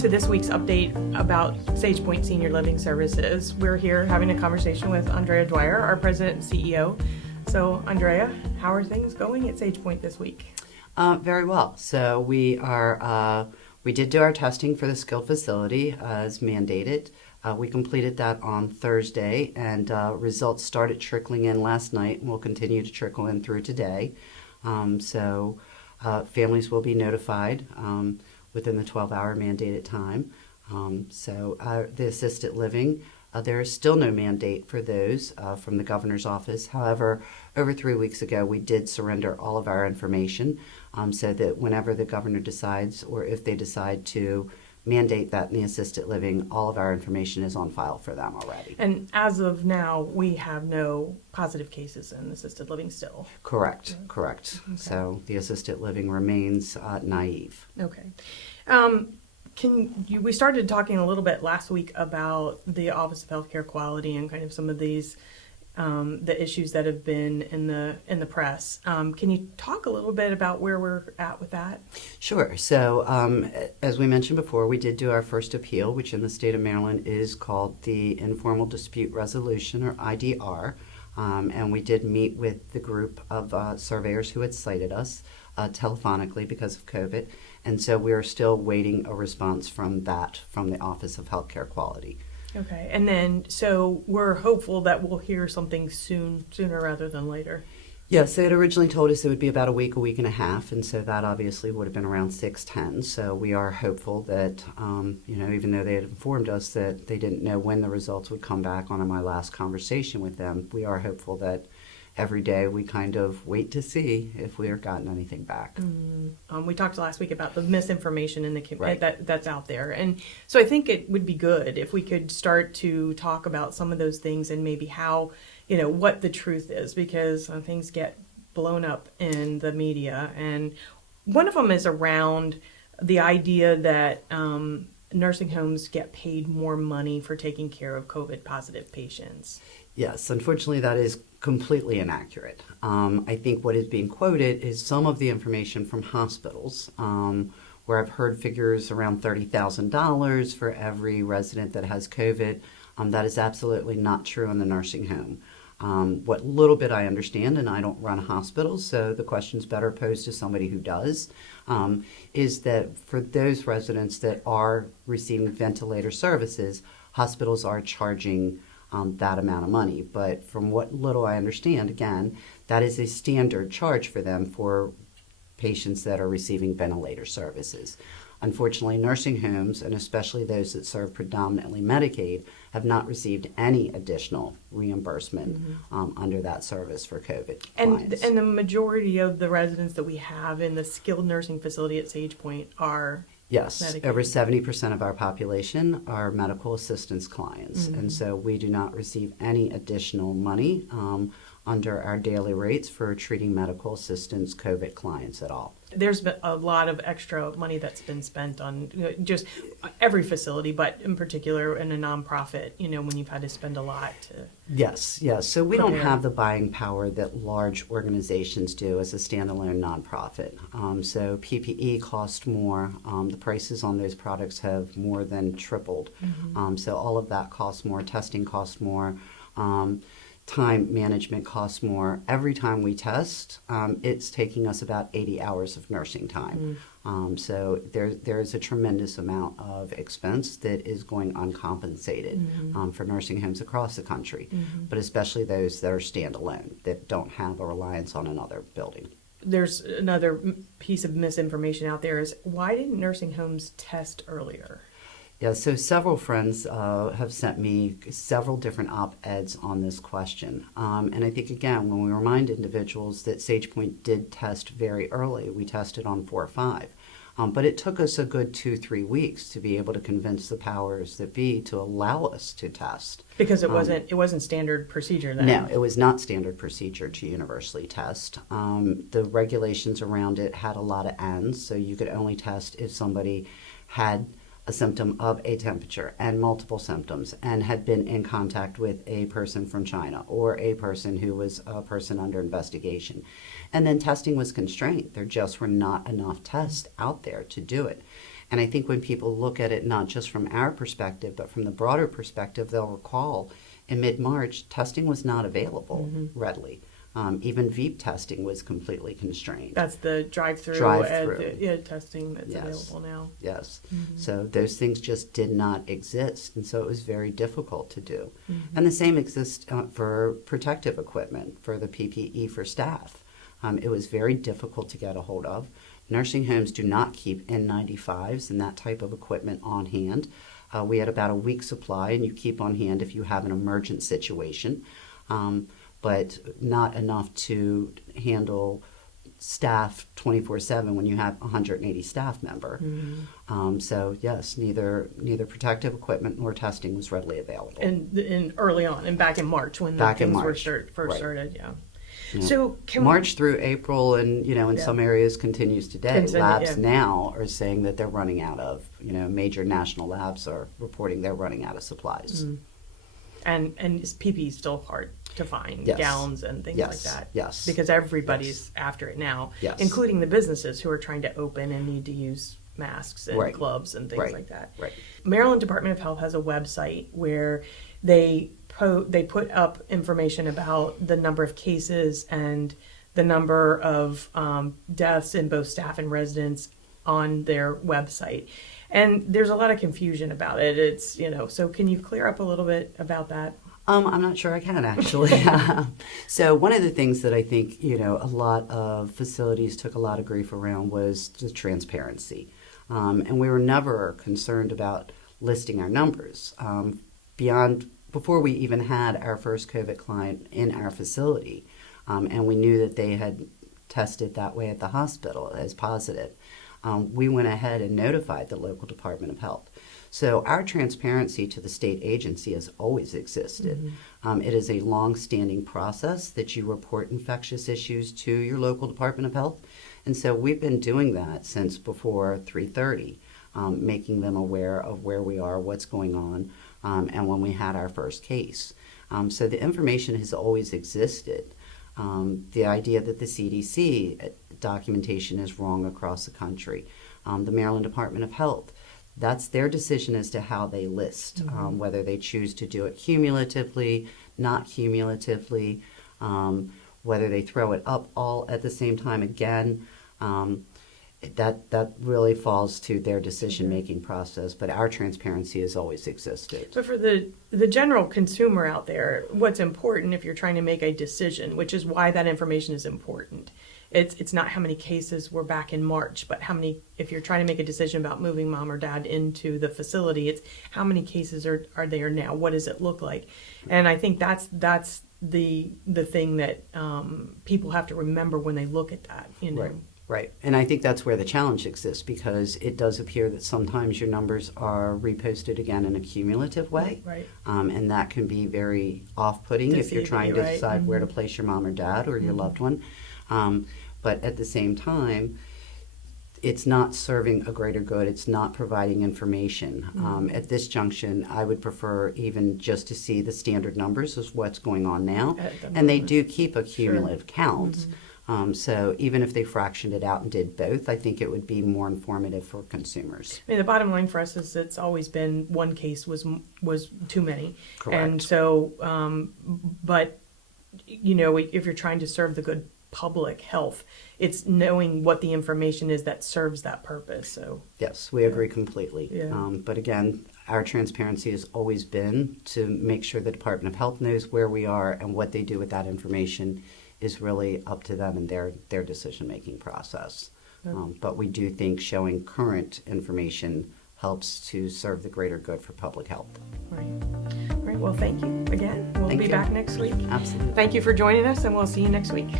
to this week's update about Sagepoint Senior Living Services. We're here having a conversation with Andrea Dwyer, our president and CEO. So, Andrea, how are things going at Sagepoint this week? Very well. So we did do our testing for the skilled facility as mandated. We completed that on Thursday, and results started trickling in last night and will continue to trickle in through today. So families will be notified within the 12-hour mandated time. The assisted living, there is still no mandate for those from the governor's office. However, over 3 weeks ago, we did surrender all of our information so that whenever the governor decides, or if they decide to mandate that in the assisted living, all of our information is on file for them already. And as of now, we have no positive cases in assisted living still. Correct. Okay. So the assisted living remains naive. Okay. We started talking a little bit last week about the Office of Healthcare Quality and kind of some of these the issues that have been in the press. Can you talk a little bit about where we're at with that? Sure. So as we mentioned before, we did do our first appeal, which in the state of Maryland is called the Informal Dispute Resolution, or IDR. And we did meet with the group of surveyors who had cited us telephonically because of COVID. And so we are still waiting a response from the Office of Healthcare Quality. Okay, and then so we're hopeful that we'll hear something sooner rather than later. Yes, they had originally told us it would be about a week and a half, and so that obviously would have been around 6/10. So we are hopeful that, even though they had informed us that they didn't know when the results would come back on my last conversation with them, we are hopeful that every day we kind of wait to see if we have gotten anything back. We talked last week about the misinformation in the Right. that's out there, and so I think it would be good if we could start to talk about some of those things and maybe how, what the truth is, because things get blown up in the media, and one of them is around the idea that nursing homes get paid more money for taking care of COVID positive patients. Yes, unfortunately, that is completely inaccurate. I think what is being quoted is some of the information from hospitals, where I've heard figures around $30,000 for every resident that has COVID. That is absolutely not true in the nursing home. What little bit I understand, and I don't run hospitals, so the question's better posed to somebody who does, is that for those residents that are receiving ventilator services, hospitals are charging that amount of money. But from what little I understand, again, that is a standard charge for them for patients that are receiving ventilator services. Unfortunately, nursing homes, and especially those that serve predominantly Medicaid, have not received any additional reimbursement under that service for COVID clients. And the majority of the residents that we have in the skilled nursing facility at Sagepoint are Yes, Medicaid. over 70% of our population are medical assistance clients, and so we do not receive any additional money under our daily rates for treating medical assistance COVID clients at all. There's been a lot of extra money that's been spent on just every facility, but in particular in a nonprofit, when you've had to spend a lot to... Yes. So we don't prepare. have the buying power that large organizations do as a standalone nonprofit. So PPE cost more. The prices on those products have more than tripled. So all of that costs more. Testing costs more. Time management costs more. Every time we test, it's taking us about 80 hours of nursing time. So there is a tremendous amount of expense that is going uncompensated for nursing homes across the country, but especially those that are standalone, that don't have a reliance on another building. There's another piece of misinformation out there is, why didn't nursing homes test earlier? Yeah, so several friends have sent me several different op-eds on this question. And I think, again, when we remind individuals that Sagepoint did test very early, we tested on 4/5. But it took us a good 2-3 weeks to be able to convince the powers that be to allow us to test. Because it wasn't standard procedure then. No, it was not standard procedure to universally test. The regulations around it had a lot of ends, so you could only test if somebody had a symptom of a temperature and multiple symptoms and had been in contact with a person from China or a person who was a person under investigation. And then testing was constrained. There just were not enough tests out there to do it. And I think when people look at it not just from our perspective, but from the broader perspective, they'll recall in mid-March, testing was not available readily. Even VEEP testing was completely constrained. That's the drive-through, testing that's available now. Yes. So those things just did not exist, and so it was very difficult to do. And the same exists for protective equipment, for the PPE for staff. It was very difficult to get a hold of. Nursing homes do not keep N95s and that type of equipment on hand. We had about a week's supply, and you keep on hand if you have an emergent situation. But not enough to handle staff 24/7 when you have 180 staff member. So yes, neither protective equipment nor testing was readily available. And early on, and back in March when things were first started, yeah. Yeah. So March through April, and in some areas continues today. Labs now are saying that they're running out of. Major national labs are reporting they're running out of supplies. And PPE is still hard to find, gowns and things like that. Yes. Because everybody's after it now, Yes. including the businesses who are trying to open and need to use masks and gloves and things like that. Right. Maryland Department of Health has a website where they put up information about the number of cases and the number of deaths in both staff and residents on their website. And there's a lot of confusion about it. It's, so can you clear up a little bit about that? I'm not sure I can, actually. So one of the things that I think, a lot of facilities took a lot of grief around was the transparency. And we were never concerned about listing our numbers. Before we even had our first COVID client in our facility, and we knew that they had tested that way at the hospital as positive, we went ahead and notified the local Department of Health. So our transparency to the state agency has always existed. It is a long-standing process that you report infectious issues to your local Department of Health. And so we've been doing that since before 3:30, making them aware of where we are, what's going on, and when we had our first case. So the information has always existed. The idea that the CDC documentation is wrong across the country. The Maryland Department of Health, that's their decision as to how they list, whether they choose to do it cumulatively, not cumulatively, whether they throw it up all at the same time again. That really falls to their decision-making process, but our transparency has always existed. But for the general consumer out there, what's important if you're trying to make a decision, which is why that information is important, it's not how many cases were back in March, but how many, if you're trying to make a decision about moving mom or dad into the facility, it's how many cases are there now? What does it look like? And I think that's the thing that people have to remember when they look at that, Right. And I think that's where the challenge exists, because it does appear that sometimes your numbers are reposted again in a cumulative way. Right. And that can be very off-putting if you're trying to decide where to place your mom or dad or your loved one. But at the same time, it's not serving a greater good. It's not providing information. At this junction, I would prefer even just to see the standard numbers of what's going on now. And they do keep a cumulative count. So even if they fractioned it out and did both, I think it would be more informative for consumers. I mean, the bottom line for us is it's always been one case was too many. Correct. And so, but, if you're trying to serve the good public health, it's knowing what the information is that serves that purpose. So yes, we agree completely. Yeah. But again, our transparency has always been to make sure the Department of Health knows where we are, and what they do with that information is really up to them and their decision-making process. But we do think showing current information helps to serve the greater good for public health. Right. All right. Well, thank you again. We'll be back next week. Absolutely. Thank you for joining us, and we'll see you next week.